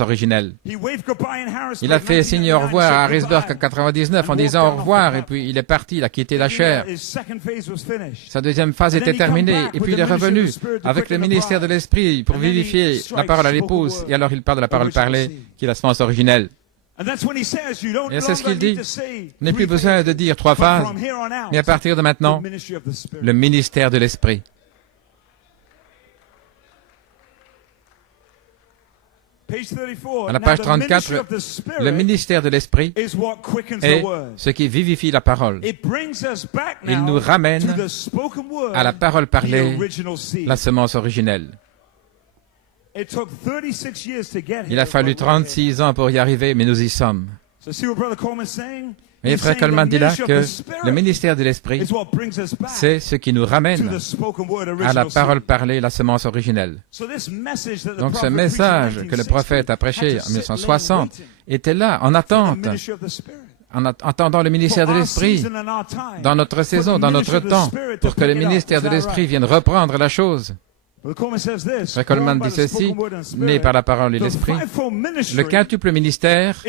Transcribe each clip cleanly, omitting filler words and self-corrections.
originelle. Il a fait signe au revoir à Harrisburg en 99 en disant au revoir et puis il est parti, il a quitté la chair. Sa deuxième phase était terminée et puis il est revenu avec le ministère de l'Esprit pour vivifier la parole à l'épouse et alors il parle de la parole parlée qui est la semence originelle. Et c'est ce qu'il dit. Il n'est plus besoin de dire 3 phases, mais à partir de maintenant, le ministère de l'Esprit. À la page 34, le ministère de l'Esprit est ce qui vivifie la parole. Il nous ramène à la parole parlée, la semence originelle. Il a fallu 36 ans pour y arriver, mais nous y sommes. Et Frère Coleman dit là que le ministère de l'Esprit, c'est ce qui nous ramène à la parole parlée, la semence originelle. Donc ce message que le prophète a prêché en 1960 était là, en attente, en attendant le ministère de l'Esprit, dans notre saison, dans notre temps, pour que le ministère de l'Esprit vienne reprendre la chose. Frère Coleman dit ceci, né par la parole et l'Esprit, le quintuple ministère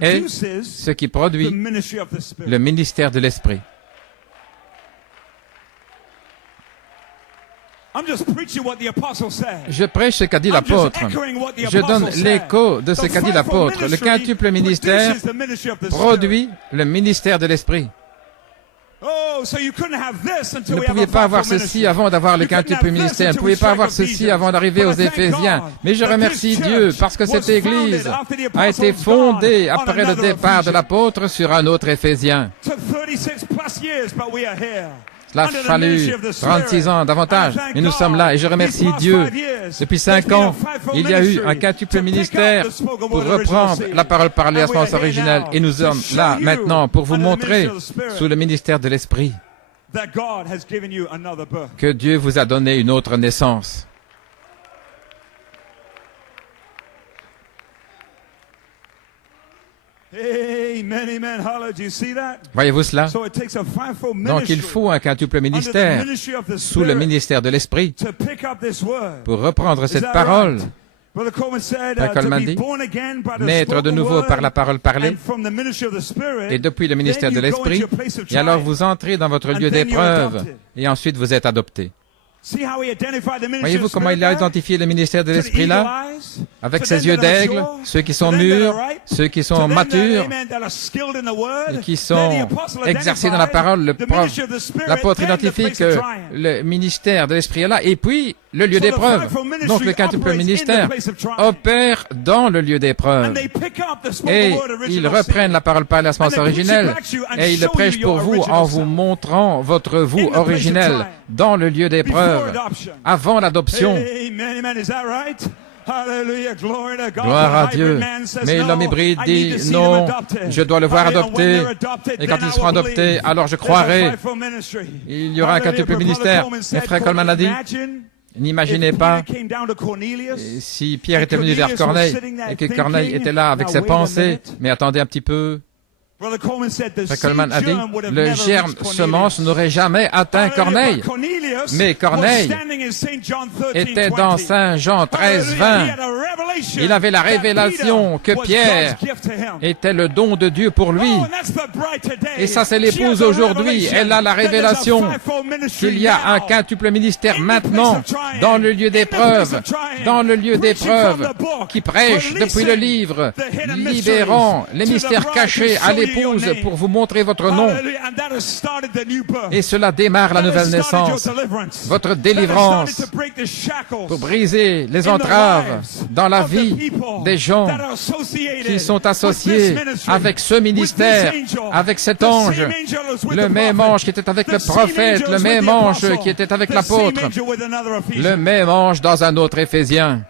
est ce qui produit le ministère de l'Esprit. Je prêche ce qu'a dit l'apôtre. Je donne l'écho de ce qu'a dit l'apôtre. Le quintuple ministère produit le ministère de l'Esprit. Vous ne pouviez pas avoir ceci avant d'avoir le quintuple ministère. Vous ne pouviez pas avoir ceci avant d'arriver aux Éphésiens. Mais je remercie Dieu parce que cette Église a été fondée après le départ de l'apôtre sur un autre Éphésien. Cela a fallu 36 ans davantage, mais nous sommes là et je remercie Dieu. Depuis 5 ans, il y a eu un quintuple ministère pour reprendre la parole parlée, la semence originelle et nous sommes là maintenant pour vous montrer sous le ministère de l'Esprit que Dieu vous a donné une autre naissance. Voyez-vous cela? Donc il faut un quintuple ministère sous le ministère de l'Esprit pour reprendre cette parole. Frère Coleman dit, naître de nouveau par la parole parlée et depuis le ministère de l'Esprit, et alors vous entrez dans votre lieu d'épreuve et ensuite vous êtes adopté. Voyez-vous comment il a identifié le ministère de l'Esprit là? Avec ses yeux d'aigle, ceux qui sont mûrs, ceux qui sont matures, et qui sont exercés dans la parole. L'apôtre identifie que le ministère de l'Esprit est là, et puis le lieu d'épreuve. Donc le quintuple ministère opère dans le lieu d'épreuve. Et ils reprennent la parole par la semence originelle, et ils le prêchent pour vous en vous montrant votre vous originel dans le lieu d'épreuve, avant l'adoption. Gloire à Dieu. Mais l'homme hybride dit, non, je dois le voir adopté, et quand ils seront adoptés, alors je croirai. Il y aura un quintuple ministère. Et Frère Coleman a dit, n'imaginez pas si Pierre était venu vers Corneille, et que Corneille était là avec ses pensées, mais attendez un petit peu. Frère Coleman a dit, le germe semence n'aurait jamais atteint Corneille. Mais Corneille était dans Saint Jean 13, 20. Il avait la révélation que Pierre était le don de Dieu pour lui. Et ça, c'est l'épouse aujourd'hui. Elle a la révélation qu'il y a un quintuple ministère maintenant dans le lieu d'épreuve, qui prêche depuis le livre, libérant les mystères cachés à l'épouse pour vous montrer votre nom. Et cela démarre la nouvelle naissance, votre délivrance, pour briser les entraves dans la vie des gens qui sont associés avec ce ministère, avec cet ange, le même ange qui était avec le prophète, le même ange qui était avec l'apôtre, le même ange dans un autre Éphésien.